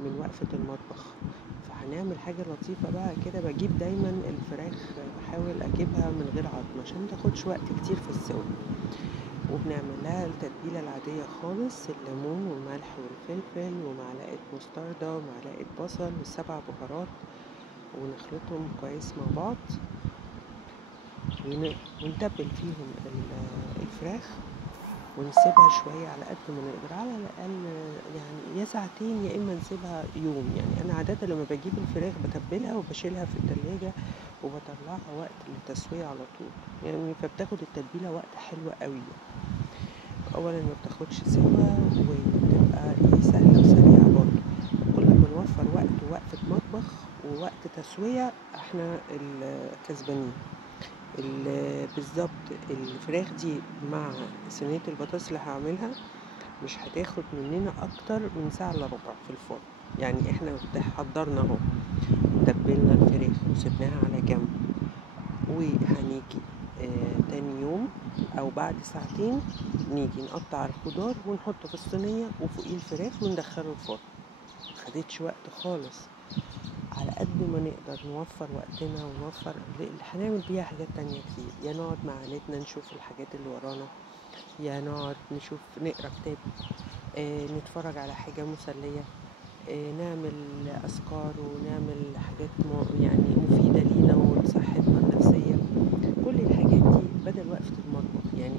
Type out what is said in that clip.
من وقفة المطبخ. فهنعمل حاجة لطيفة بقى كده، بجيب دايما الفراخ، بحاول اجيبها من غير عظم عشان متاخدش وقت كتير في السوا، وبنعمل لها التتبيلة العادية خالص، الليمون والملح والفلفل ومعلقة مستردة ومعلقة بصل والسبع بهارات، ونخلطهم كويس مع بعض، ونتبل فيهم الفراخ، ونسيبها شوية على قد ما نقدر، على الأقل يعني يا ساعتين يا إما نسيبها يوم. يعني أنا عادة لما بجيب الفراخ بتبلها وبشيلها في التلاجة وبطلعها وقت التسوية على طول، يعني فبتاخد التتبيلة وقت حلو قوي. أولا ما بتاخدش سوا، وبتبقى سهلة وسريعة برضه. كل ما نوفر وقت ووقفة مطبخ ووقت تسوية احنا الكسبانين. بالظبط الفراخ دي مع صينية البطاطس اللي هعملها مش هتاخد مننا اكتر من ساعة الا ربع في الفرن. يعني احنا حضرنا اهو، تبلنا الفراخ وسبناها على جنب، وهنيجي تاني يوم او بعد ساعتين نيجي نقطع الخضار ونحطه في الصينية وفوقيه الفراخ وندخله الفرن. مخدتش وقت خالص. على قد ما نقدر نوفر وقتنا ونوفر اللي هنعمل بيها حاجات تانية كتير، يا نقعد مع عيلتنا نشوف الحاجات اللي ورانا، يا نقعد نقرا كتاب، نتفرج على حاجة مسلية، نعمل أذكار ونعمل حاجات يعني مفيدة لينا ولصحتنا النفسية. كل الحاجات دي بدل وقفة المطبخ. يعني